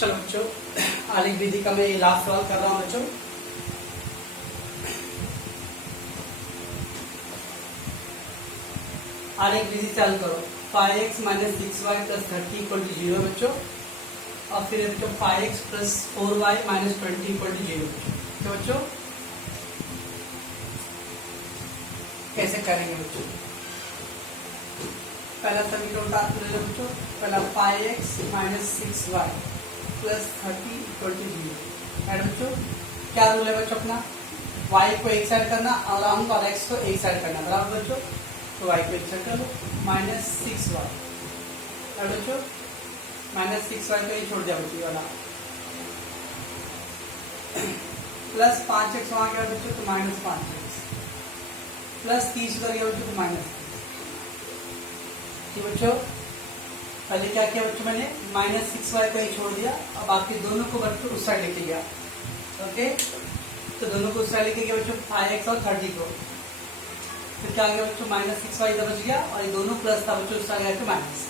चलो बच्चों, आलेख विधि का मैं लास्ट सवाल कर रहा हूँ बच्चों। आलेख विधि चालू करो। 5x minus 6y plus 30 equal to 0 बच्चों, और फिर बच्चों 5x plus 4y minus 20 equal to 0 बच्चों। तो बच्चों कैसे करेंगे बच्चों? पहला समीकरण उठा ले लो बच्चों। पहला 5x minus 6y plus 30 equal to 0। Add बच्चों, क्या रूल है बच्चों अपना? y को एक साइड करना और अंक और x को एक साइड करना, बराबर बच्चों। तो y को एक साइड कर लो, माइनस 6y। एड बच्चों, माइनस 6y को ये छोड़ दिया बच्चों वाला, प्लस 5x वहां गया बच्चों तो माइनस 5x, प्लस 30 उधर गया बच्चों तो माइनस। ठीक बच्चों, पहले क्या किया बच्चों, मैंने माइनस 6y को ही छोड़ दिया, अब बाकी दोनों को बच्चों उस साइड लेके गया। ओके, तो दोनों को उस साइड लेके गया बच्चों 5x और 30 को। तो क्या गया बच्चों, माइनस 6y इधर बच गया और ये दोनों प्लस था बच्चों, उसका गया माइनस।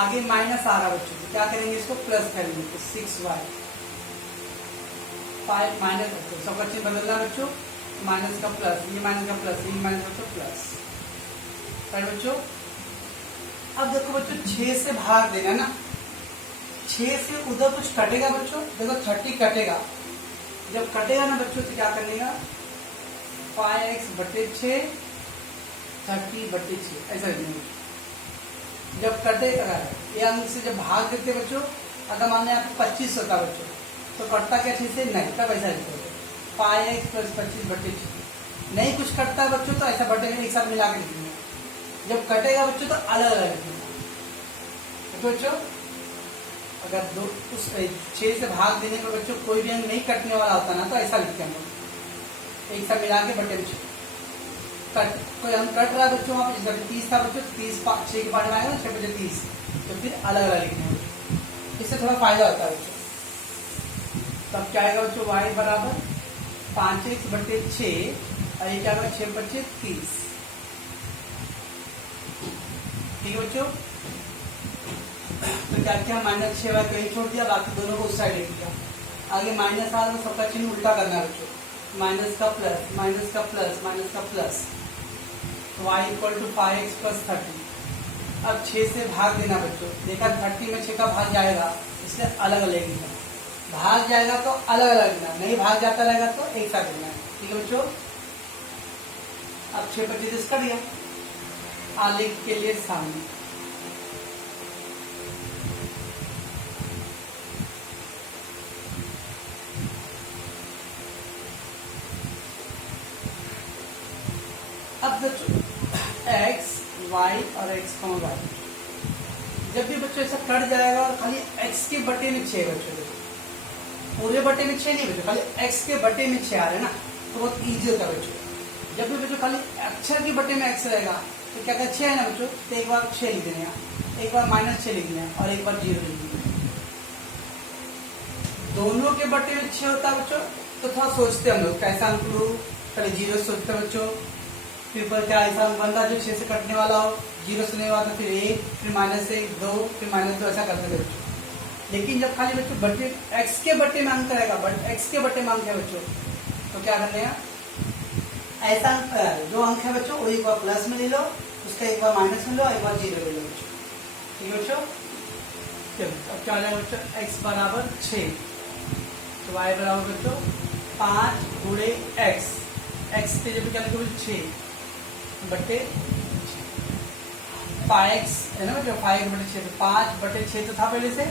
आगे माइनस आ रहा बच्चों, तो क्या करेंगे, इसको प्लस करेंगे। तो 6y 5 माइनस, सबका चिन्ह बदलना बच्चों, माइनस का प्लस, ये माइनस का प्लस, ये माइनस का प्लस। राइट बच्चों, अब देखो बच्चों 6 से भाग देना ना, 6 से उधर कुछ कटेगा बच्चों। देखो 30 कटेगा, जब कटेगा ना बच्चों तो क्या करने का, 5x बटे 6 30 बटे 6 ऐसा लिखेंगे। जब कटेगा ये अंक से जब भाग देते बच्चों, अगर मान लिया 25 होता बच्चों तो कटता क्या 6 से? नहीं, तब ऐसा लिखोगे 5x प्लस 25 बटे 6। नहीं कुछ कटता है बच्चों तो ऐसा बटे एक साथ मिला के लिखेंगे। जब कटेगा बच्चों तो अलग अलग लिखेंगे। तो बच्चों अगर दो उस 6 से भाग देने पर बच्चों कोई भी अंक नहीं कटने वाला होता ना, तो ऐसा लिखते हैं हम लोग, एक साथ मिला के बटे में 6। कोई अंक कट रहा है बच्चों वहां पर, जैसे 30 था बच्चों, 30 6 के बाद में आएगा 6 बजे 30, तो फिर अलग अलग लिखने हैं। इससे थोड़ा फायदा होता है बच्चों। तब क्या आएगा बच्चों, y बराबर 5x बटे 6 और ये क्या होगा 6 बचे 30। ठीक है बच्चों, तो क्या किया, माइनस 6y को ही छोड़ दिया, बाकी दोनों को उस साइड ले दिया। आगे माइनस आ रहा, सबका चिन्ह उल्टा करना है बच्चों, माइनस का प्लस, माइनस का प्लस, माइनस का plus. y equal to 5x plus 30। अब 6 से भाग देना बच्चों, देखा 30 में 6 का भाग जाएगा, इसलिए अलग अलग लेना। भाग जाएगा तो अलग अलग लेना, नहीं भाग जाता रहेगा तो एक साथ लेना है। ठीक है बच्चों, अब 6 25 कट गया, आलेख के लिए सामने। अब बच्चों x y और x y, जब भी बच्चों ऐसा कट जाएगा और खाली x के बटे में 6 बच्चों, पूरे बटे में 6 नहीं बच्चों, खाली x के बटे में 6 आ रहे हैं ना, तो बहुत इजी होता है बच्चों। जब भी बच्चों खाली अक्षर के बटे में x रहेगा तो क्या कहते हैं 6 है ना बच्चों, तो एक बार 6 लिख देना, एक बार माइनस 6 लिख देना और एक बार 0 लिख देना। दोनों के बटे में 6 होता है बच्चों, तो थोड़ा सोचते हम लोग कैसा अंक लूं, पहले 0 सोचते बच्चों, फिर पर क्या ऐसा अंक बनता है जो 6 से कटने वाला हो, 0 से नहीं हुआ तो फिर 1, फिर माइनस 1 2, फिर माइनस 2, ऐसा करते थे बच्चों। लेकिन जब खाली बच्चों बटे x के बटे में अंक रहेगा, x के बटे में अंक है बच्चों, तो क्या करने का, ऐसा अंक जो अंक है बच्चों वो एक बार प्लस में ले लो, उसका एक बार माइनस में लो, एक बार 0 ले लो बच्चों। ठीक है बच्चों, अब क्या हो जाएगा बच्चों, x बराबर 6, तो y बराबर बच्चों 5 गुणे x, x के जब क्या लिखोगे 6 बटे 5x है ना बच्चों, 5 बटे 6, तो 5 बटे 6 तो था पहले से,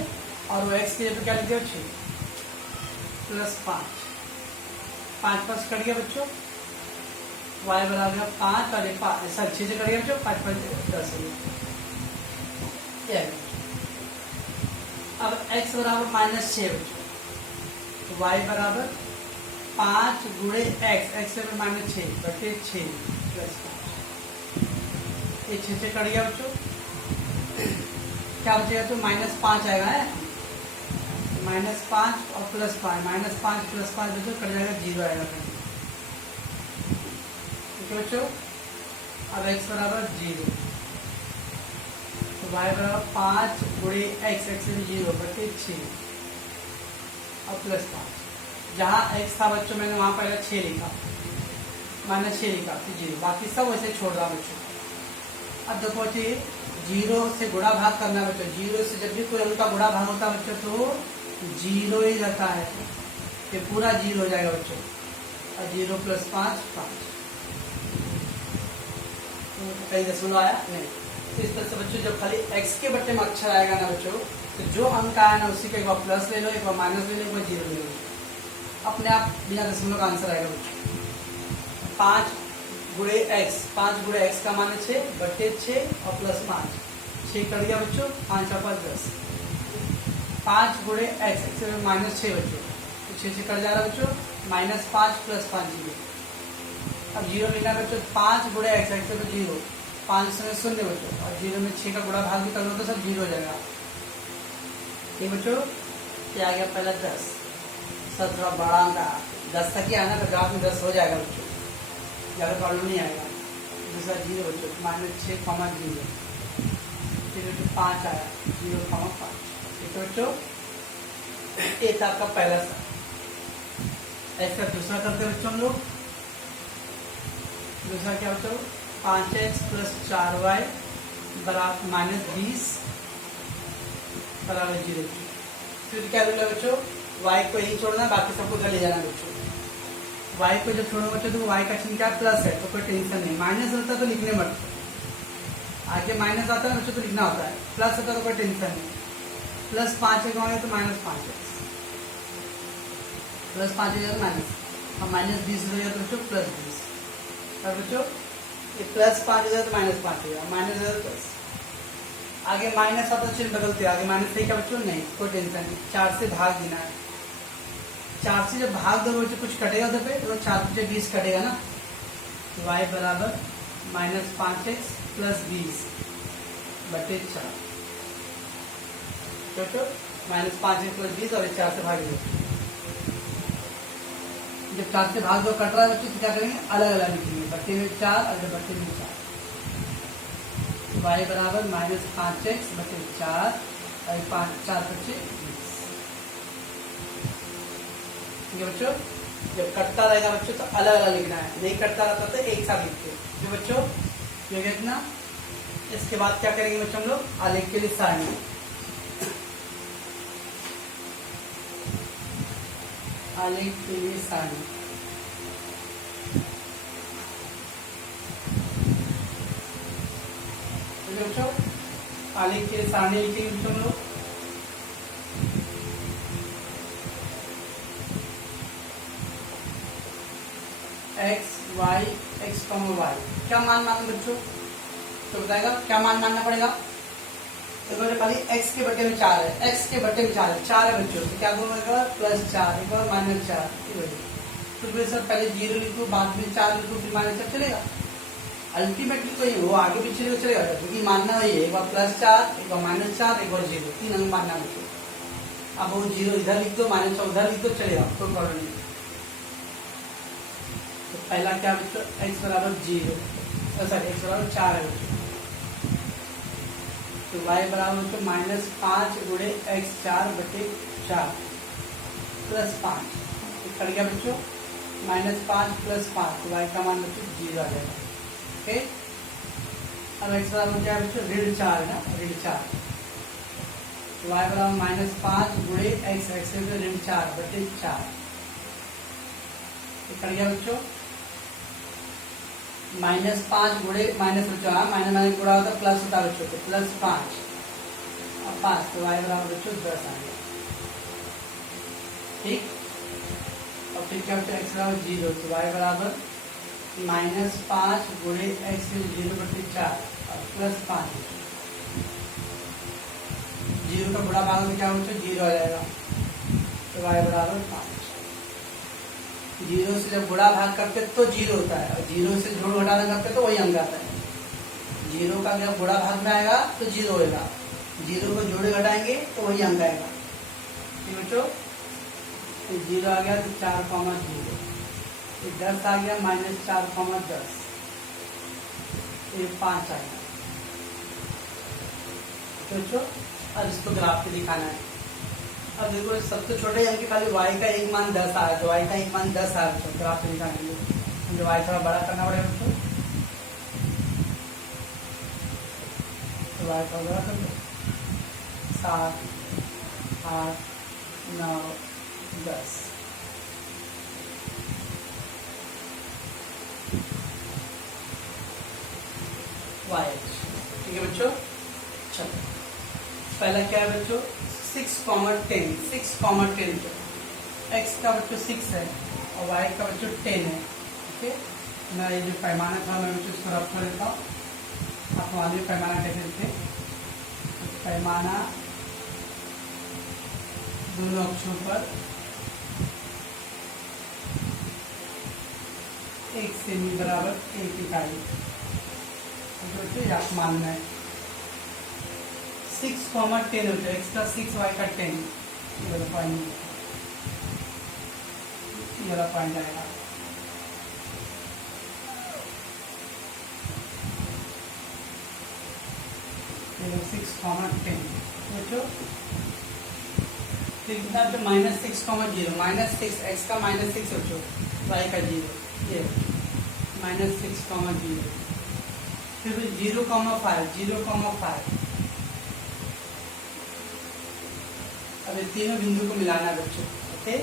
और वो x के जब क्या लिखे 6 प्लस 5, 5 5 कट गया बच्चों, y बराबर 5 और 5 ऐसा 6 से कट गया बच्चों, 5 5 10 हो गया। अब x बराबर माइनस 6 बच्चों, तो y बराबर 5 गुणे x, x से माइनस 6 बटे 6 प्लस 5, ये 6 से कट गया बच्चों, क्या बचेगा तो माइनस 5 आएगा है, माइनस 5 और प्लस 5, माइनस 5 प्लस 5 बच्चों कट जाएगा, 0 आएगा। ठीक है बच्चों, अब x बराबर 0, तो y बराबर 5 गुणे x, x से 0 बटे 6 और प्लस 5। जहाँ x था बच्चों मैंने वहाँ पहले 6 लिखा, माइनस 6 लिखा फिर 0, बाकी सब वैसे छोड़ रहा बच्चों। अब देखो बच्चों 0 से गुणा भाग करना है बच्चों। 0 से जब भी कोई अंक का गुणा भाग होता है बच्चों तो 0 ही रहता है, ये पूरा 0 हो जाएगा बच्चों। और 0 + 5 5, तो कहीं दशमलव आया नहीं। तो इस तरह से बच्चों जब खाली x के बट्टे में अक्षर आएगा ना बच्चों, तो जो अंक आया ना उसी का एक बार प्लस ले लो, एक बार माइनस ले लो, एक बार 0 ले लो, अपने आप बिना दशमलव का आंसर आएगा बच्चों। 5 गुणे x, 5 गुणे x का मान है 6 बट्टे 6 और प्लस 5, 6 कट गया बच्चों, 5 और 5 10। 5 गुणे x, x में माइनस 6 बच्चों, तो 6 से कट जा रहा है बच्चों, -5 + 5 0। अब 0 लिखना बच्चों, 5 गुणे x, x तो 0, 5 में 0 बच्चों, और 0 में 6 का गुणा भाग भी करना तो सब 0 हो जाएगा। ठीक बच्चों, क्या आ गया पहला 10, सब थोड़ा बड़ा अंक 10 तक ही आना, तो ग्राफ में 10 हो जाएगा बच्चों, ज़्यादा प्रॉब्लम नहीं आएगा। दूसरा 0 बच्चों, -6, 0, फिर बच्चों 5 आया, 0, 5। ठीक है बच्चों, ये था आपका पहला सा। ऐसा दूसरा करते हैं बच्चों हम लोग। दूसरा क्या बच्चों, 5x + 4y बराबर -20 बराबर 0। फिर क्या बोला बच्चों, y को यही छोड़ना, बाकी सबको इधर ले जाना बच्चों। y को जब छोड़ो बच्चों तो y का चिन्ह क्या प्लस है, तो कोई टेंशन नहीं। माइनस होता तो लिखने मत, आगे माइनस आता है बच्चों तो लिखना होता है, प्लस होता तो कोई टेंशन नहीं। +5 एक होंगे तो -5x, +5 हो जाएगा माइनस, और -20 हो जाएगा तो बच्चों +20। और बच्चों ये +5 हो जाए तो -5 हो जाएगा, माइनस हो जाए तो प्लस। आगे माइनस आता तो चिन्ह बदलते, आगे माइनस सही क्या बच्चों, नहीं कोई टेंशन नहीं। 4 से भाग देना है, 4 से जब भाग दो बच्चों कुछ कटेगा उधर पे, तो 4 से 20 कटेगा ना, तो y बराबर -5x + 20 बटे 4। बच्चों -5x + 20 और 4 से भाग दो। जब 4 से भाग दो कट रहा है बच्चों तो क्या करेंगे, अलग अलग लिखेंगे, बट्टे में 4 और बट्टे में 4। y बराबर -5x बटे 4 और 4 बच्चे 20। ठीक है बच्चों, जब कटता रहेगा बच्चों तो अलग अलग लिखना है, नहीं कटता रहता तो एक साथ लिखते हैं। तो बच्चों ये देखना, इसके बाद क्या करेंगे बच्चों हम लोग, आलेख के लिए सारणी। आलेख के लिए सारणी, बच्चों आलेख के लिए सारणी लिखेंगे बच्चों हम लोग। x y x, y क्या मान मानो बच्चों, तो बताएगा क्या मान मानना पड़ेगा। तो पहले x के बट्टे में 4 है, x के बट्टे में 4 है बच्चों, तो क्या बोलेगा +4 एक और -4। तो फिर सर पहले 0 लिखो, बाद में 4 लिखो, फिर -4 चलेगा। अल्टीमेटली तो ये वो आगे पीछे लिखो चलेगा, क्योंकि मानना वही है, एक बार +4 एक बार -4 एक बार 0, 3 अंक मानना बच्चों। अब वो 0 इधर लिख दो, -4 उधर लिख दो, चलेगा, कोई प्रॉब्लम नहीं। तो पहला क्या बच्चों, x बराबर 0, सॉरी x बराबर 4 है बच्चों, तो y बराबर बच्चों -5 गुणे x 4 बटे 4 + 5, कट गया बच्चों, -5 + 5, y का मान बच्चों 0 आ जाएगा। ओके, अब x बराबर क्या है बच्चों, ऋण 4 है ना, ऋण 4, y बराबर -5 गुणे x, x से ऋण 4 बटे 4, कट गया बच्चों। -5 गुणे माइनस बच्चों, माइनस माइनस गुणा होता प्लस होता बच्चों, तो +5 और 5, तो y बराबर बच्चों 10 आ गया। ठीक, और फिर क्या बच्चों, x बराबर 0, तो y बराबर -5 गुणे x 0 बटे 4 और +5, 0 का गुणा भाग में क्या बच्चों 0 आ जाएगा, तो y बराबर 5। 0 से जब गुणा भाग करते तो 0 होता है, और 0 से जोड़ घटाना करते तो वही अंक आता है। 0 का जब गुणा भाग में आएगा तो 0 होगा, 0 को जोड़े घटाएंगे तो वही अंक आएगा। ठीक बच्चों, 0 आ गया तो 4, 0, 10 आ गया, -4, 10, ये 5 आ गया। तो बच्चों अब इसको ग्राफ पे दिखाना है। अब देखो सबसे छोटे यानी कि खाली y का एक मान 10 आया, तो y का एक मान 10 आया बच्चों ग्राफ में दिखाने के लिए मुझे y थोड़ा बड़ा करना पड़ेगा बच्चों, तो y थोड़ा बड़ा कर दो 7 8 9 10। ठीक है बच्चों। चलो पहला क्या है बच्चों 6,10 6,10 x का बच्चों 6 है और y का बच्चों 10 है। ओके मैं ये जो पैमाना था मैं बच्चों इसको रफ कर देता हूँ। आप मालूम पैमाना कैसे थे, पैमाना दोनों अक्षों पर 1 सेमी बराबर 1 इकाई बच्चों आप मानना है। 6,10 होता है, x का 6 y का 10 ये वाला पॉइंट आएगा। ये 6,10 बच्चों कितना तो -6,0 -6 x का -6 बच्चों y का 0 ये -6,0 फिर 0,5 0,5 अब ये तीनों बिंदु को मिलाना है बच्चों। ओके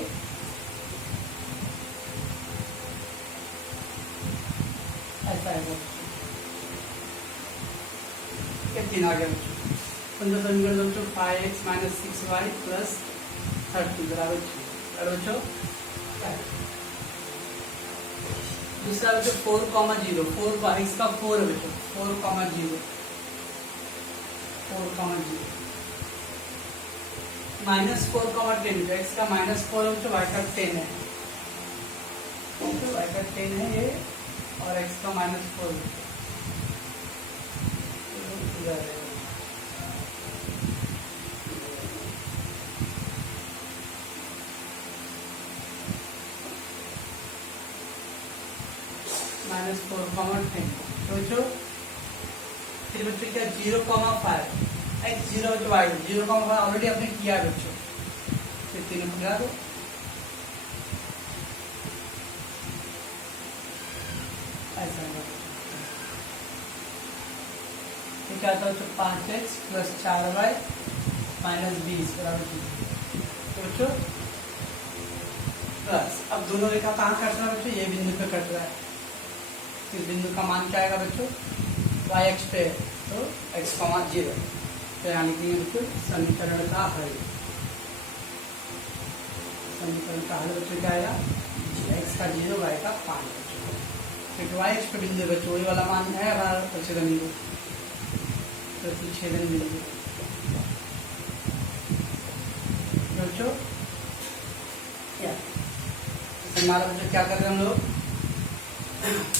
ऐसा है बच्चों, तीन आ गया बच्चों। 15 समीकरण बच्चों 5x - 6y + 30 बराबर बच्चों। दूसरा बच्चों 4,0 4 x का 4 है बच्चों 4,0 4,0 -4,10 x का -4 है बच्चों y का 10 है, y का 10 है ये और x का -4 -4,10 तो बच्चों फिर बच्चों क्या 0,5 x 0 बच्चों y 0,5 ऑलरेडी आपने किया है बच्चों, फिर तीनों को मिला दो। ऐसा होगा क्या आता है बच्चों 5x + 4y - 20 बराबर 0 तो बच्चों प्लस। अब दोनों रेखा कहाँ कट रहा है बच्चों, ये बिंदु पे कट रहा है, इस बिंदु का मान क्या आएगा बच्चों y अक्ष पे तो x, 0 तो यानी कि बच्चों समीकरण का हल, समीकरण का हल बच्चों क्या आएगा x का 0 y का 5 बच्चों। फिर y अक्ष पे बिंदु बच्चों वही वाला मान है हमारा प्रतिच्छेदन बिंदु, प्रतिच्छेदन बिंदु बच्चों। क्या हमारा बच्चों क्या कर रहे हैं हम लोग,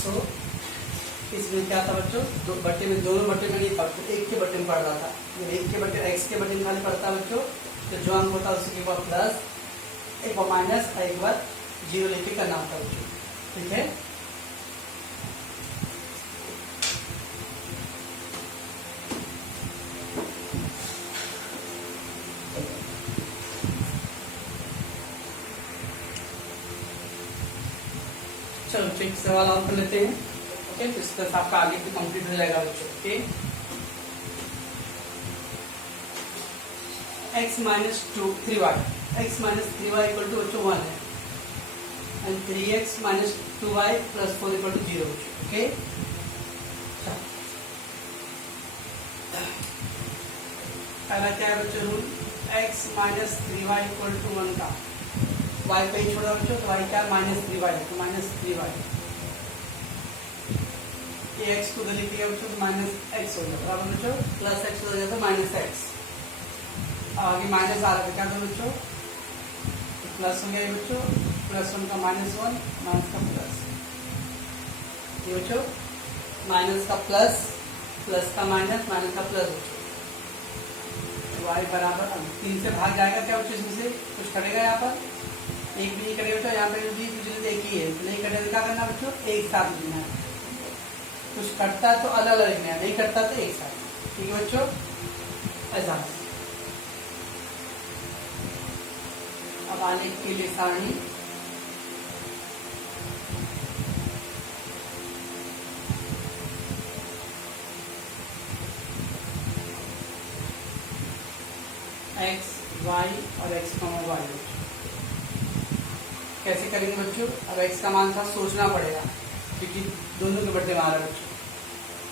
तो इसमें क्या था बच्चों दो बट्टे में, दोनों बट्टे में नहीं था, एक के बट्टे में पढ़ रहा था, एक के बट्टे x के बट्टे में खाली पढ़ता है बच्चों, तो जो अंक होता है उसके बाद प्लस एक बार माइनस और एक बार 0 लेके करना होता है बच्चों। ठीक है चलो ठीक सवाल और कर लेते हैं। ओके तो इसका आपका आगे भी कंप्लीट हो जाएगा बच्चों। Okay x - 3y x - 3y = बच्चों 1 है एंड 3x - 2y + 4 = 0 ओके। पहला क्या है बच्चों रूल x - 3y = 1 का y पे ही छोड़ा बच्चों, तो y क्या -3y है तो -3y, ये x को लिख लिया बच्चों तो -x हो गया बराबर बच्चों, प्लस x हो जाता है -x, आगे माइनस आ रहा है क्या करो बच्चों तो प्लस हो गया ये बच्चों, +1 का -1 माइनस का प्लस, ये बच्चों माइनस का प्लस, प्लस का माइनस, माइनस का प्लस बच्चों। y बराबर अब 3 से भाग जाएगा क्या बच्चों, इसमें से कुछ करेगा यहाँ पर एक भी नहीं करेगा बच्चों, यहाँ पे भी कुछ एक ही है नहीं करेगा, क्या करना बच्चों एक साथ लिखना है, कुछ करता है तो अलग अलग लिखना है, नहीं करता तो एक साथ। ठीक है बच्चों ऐसा आलेख के लिए सारणी x y और x, y। कैसे करेंगे बच्चों? अब x का मान था सोचना पड़ेगा क्योंकि दोनों के बर्थडे मारा बच्चों।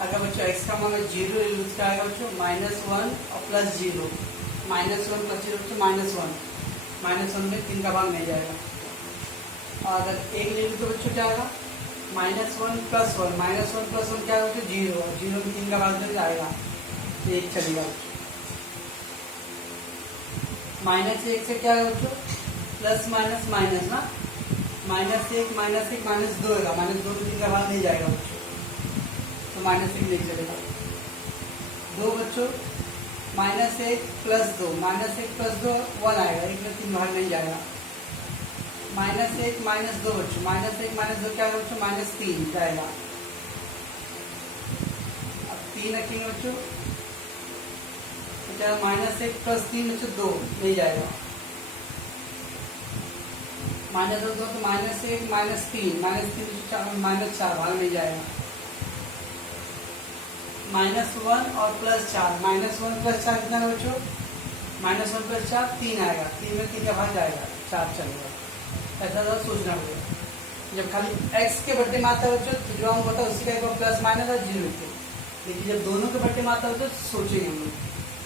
अगर बच्चों x का मान 0 ले लूँ क्या आएगा बच्चों? -1 और +0। -1 + 0 तो -1। -1 में 3 का भाग नहीं जाएगा। और अगर 1 ले लूँ तो बच्चों क्या आएगा? -1 + 1। -1 + 1 क्या है बच्चों? 0। और 0 में 3 का भाग नहीं जाएगा, 1 चलेगा बच्चों। -1 से क्या है बच्चों? प्लस माइनस माइनस ना, -1 -1 -2 होगा। -2 में 3 का भाग नहीं जाएगा बच्चों, तो -1 नहीं चलेगा। 2 बच्चों, -1 + 2, -1 + 2 1 आएगा, 1 में 3 भाग नहीं जाएगा। -1 -2 बच्चों, -1 -2 क्या है बच्चों? -3 जाएगा। अब 3 रखेंगे बच्चों तो क्या? -1 + 3 बच्चों 2 नहीं जाएगा। -2 तो -1 -3 -3 -4 भाग नहीं जाएगा। -1 और +4, -1 + 4 कितना है बच्चों? -1 + 4 3 आएगा, 3 में 3 का भाग जाएगा, 4 चलेगा। ऐसा तो सोचना पड़ेगा। जब खाली x के बट्टे में आता है बच्चों तो जो हम होता है उसी का एक बार प्लस माइनस और 0 लिखते, लेकिन जब दोनों के बट्टे में आता है तो सोचेंगे हम लोग।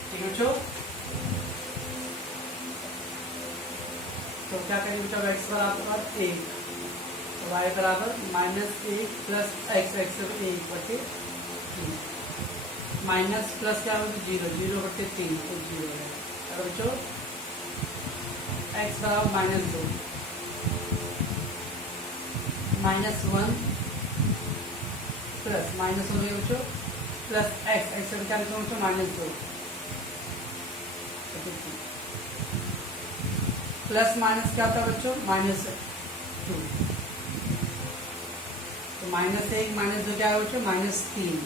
ठीक है बच्चों, तो क्या करेंगे बच्चों? x बराबर 1, y बराबर -1 + x, x 1/3, माइनस प्लस क्या होगा? 0, 0/3 तो 0 है। अगर बच्चों x बराबर -2, -1 प्लस माइनस हो गया बच्चों प्लस x, x का क्या लिखा बच्चों? -2 प्लस माइनस क्या होता है बच्चों? -2। तो -1 -2 क्या है बच्चों? -3,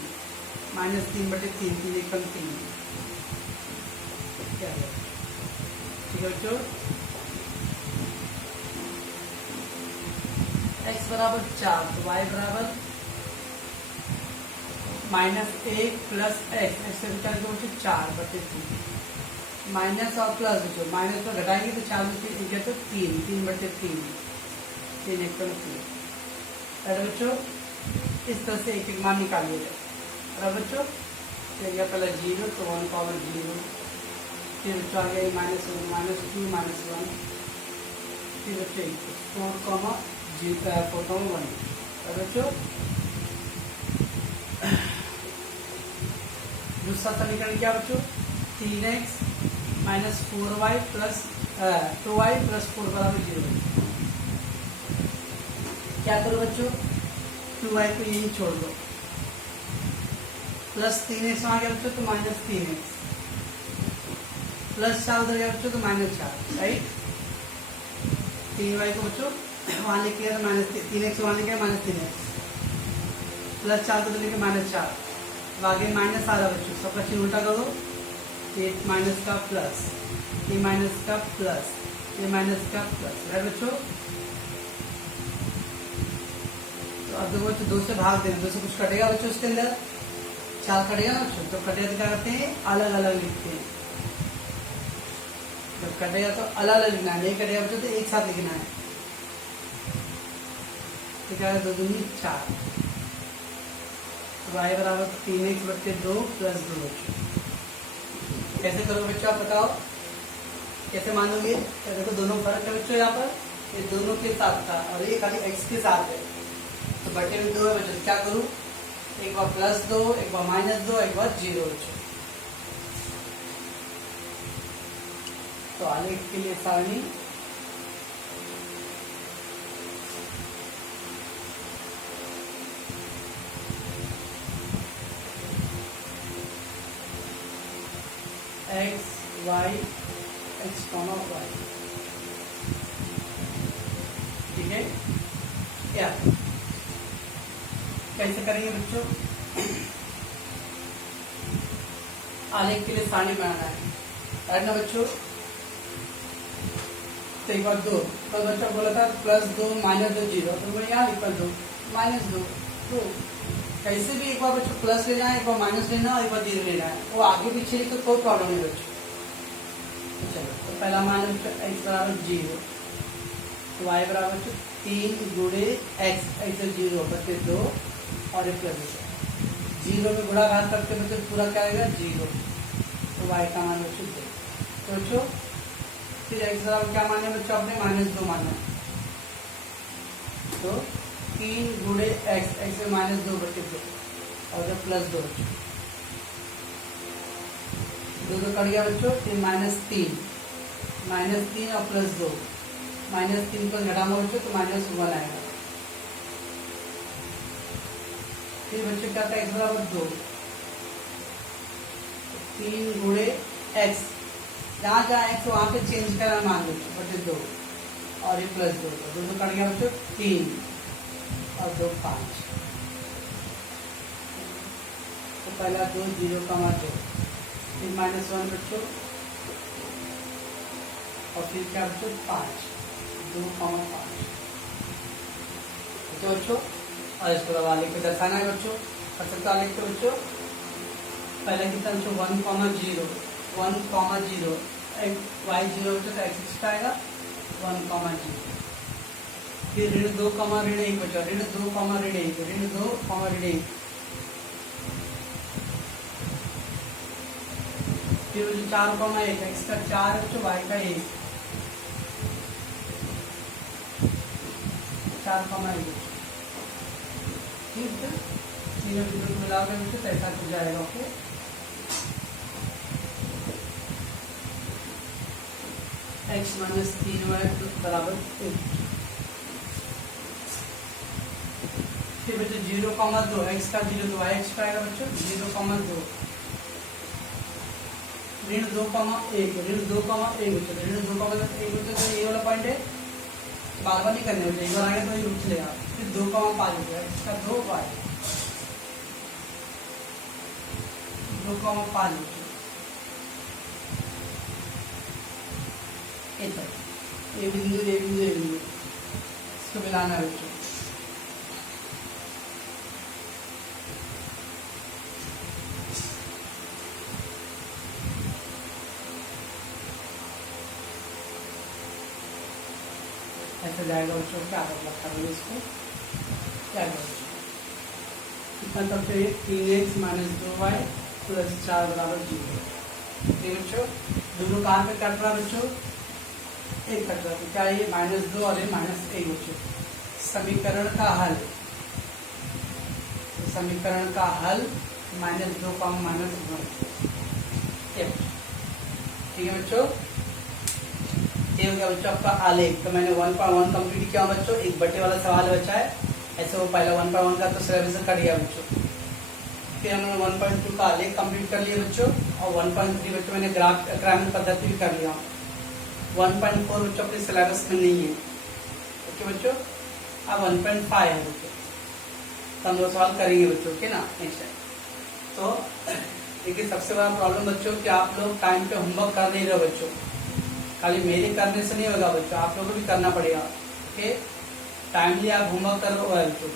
-3/3, 3 × 3 क्या है? ठीक है बच्चों, x बराबर 4 तो y बराबर -1 + x, x से क्या लिखा बच्चों? 4/3, माइनस और प्लस बच्चों, माइनस पर घटाएंगे तो 4 में 3 क्या? तो 3, 3/3, 3 × 3। अरे बच्चों इस तरह से एक एक मान निकालिएगा। अरे बच्चों चलिए पहले 0 तो 1/0, फिर बच्चों आ गया -1 -2 -1, फिर बच्चों 4,1। अरे बच्चों दूसरा समीकरण क्या बच्चों? 3x - 4y + 2y + 4 = 0। क्या करो बच्चों? 2y को यही छोड़ दो, प्लस 3x आ गया बच्चों तो -3x, प्लस 4 उधर गया बच्चों तो -4, राइट। 3y को बच्चों वहां लेके गया -3x वहां लेके -3x, प्लस 4 को लेके -4, आगे माइनस आ रहा बच्चों, सबका चिन्ह उल्टा करो, ये माइनस का प्लस, ये माइनस का प्लस, ये माइनस का प्लस, है बच्चों। तो अब देखो 2 से भाग देना, 2 से कुछ कटेगा बच्चों उसके अंदर, 4 कटेगा ना बच्चों, तो कटेगा तो क्या करते हैं? अलग अलग लिखते हैं। जब कटेगा तो अलग अलग लिखना है, नहीं कटेगा बच्चों तो एक साथ लिखना है। तो क्या है? 2 दूनी 4, y बराबर 3x/2 + 2 बच्चों। कैसे करोगे बच्चों आप बताओ, कैसे मानोगे? देखो दोनों फर्क है बच्चों, यहाँ पर ये दोनों के साथ था और ये खाली x के साथ है, तो बटे में 2 है बच्चों। क्या करूँ? एक बार +2, एक बार -2, एक बार 0 बच्चों। तो आलेख के लिए सारणी x y x, y, ठीक है क्या? कैसे करेंगे बच्चों? आलेख के लिए सारणी बनाना है ना बच्चों। तो एक बार 2 कल बच्चा बोला था +2 -2 0, तो मैं यहाँ लिखा 2 -2 2। कैसे भी एक बार बच्चों प्लस लेना है, एक बार माइनस लेना है, एक बार 0 लेना है, वो आगे पीछे तो कोई प्रॉब्लम नहीं बच्चों। तो चलो तो पहला मान x बराबर 0, तो y बराबर 3 गुणे x, ऐसे 0 बचे 2 और एक प्लस 0 में गुणाकार करते बच्चों पूरा क्या आएगा 0, तो y का मान बच्चों 2। तो बच्चों फिर x बराबर क्या माने बच्चों अपने -2 माना, तो 3 गुणे x, ऐसे -2 बचे 2 और जब +2 बच्चों 2 कट गया बच्चों, फिर -3 और +2, -3 को घटाना बच्चों तो -1 आएगा। फिर बच्चों क्या था x बराबर 2, 3 गुणे x, जहाँ जहाँ x वहाँ पे चेंज करना मान लो बच्चों 2 और ये +2, तो 2 कट गया बच्चों 3 और 2 5, तो पहला 2 0 का मान 2, फिर -1 बच्चों और फिर क्या बच्चों 5 2, 5 तो बच्चों और इसको वाले को दर्शाना है बच्चों। और सबसे वाले को बच्चों पहले कितना बच्चों 1, 0 1, 0 y 0 बच्चों तो x आएगा 1, 0, फिर ऋण 2, ऋण 1 बच्चों, ऋण 2, ऋण 1, ऋण 2, ऋण 1, फिर 4, 1, x का 4 बच्चों y का 1, 4, 1 ठीक है, तीनों बिंदु को मिलाकर बच्चों तो ऐसा हो जाएगा। ओके x - 3y बराबर 1, फिर बच्चों 0, 2 x का 0 तो y x का आएगा बच्चों 0, 2 ऋण 2, 1 ऋण 2, 1 बच्चों, ऋण 2, 1 बच्चों, तो ये वाला पॉइंट है बार बार नहीं करने बच्चों, एक बार आएगा तो ये रुक लेगा। फिर 2, 5 बच्चों, x का 2 y 2, 5 बच्चों, ये बिंदु इसको मिलाना है बच्चों। ऐसा जाएगा बच्चों, क्या करेंगे इसको, क्या करेंगे कितना तब से 3x - 2y + 4 बराबर 0। ठीक बच्चों, दोनों कहाँ पे कट रहा बच्चों, एक कट रहा, तो क्या ये -2 और ये -1 बच्चों। समीकरण का हल, तो समीकरण का हल -2 का -1, ठीक है बच्चों। ये हो गया बच्चों आपका आलेख। तो मैंने 1.1 कंप्लीट किया बच्चों, एक बटे वाला सवाल बचा है, ऐसे वो पहला 1.1 का तो सिलेबस कट गया बच्चों। फिर हमने 1.2 का आलेख कंप्लीट कर लिया बच्चों, और 1.3 बच्चों मैंने ग्रामीण पद्धति भी कर लिया। 1.4 बच्चों अपने सिलेबस में नहीं है, ओके बच्चों। अब 1.5 है बच्चों, तो हम 2 सवाल करेंगे बच्चों, ओके ना नेक्स्ट टाइम। तो देखिए सबसे बड़ा प्रॉब्लम बच्चों कि आप लोग टाइम पे होमवर्क कर नहीं रहे बच्चों, खाली मेरे करने से नहीं होगा बच्चों, आप लोगों को भी करना पड़ेगा, ओके। टाइमली आप होमवर्क करो बच्चों।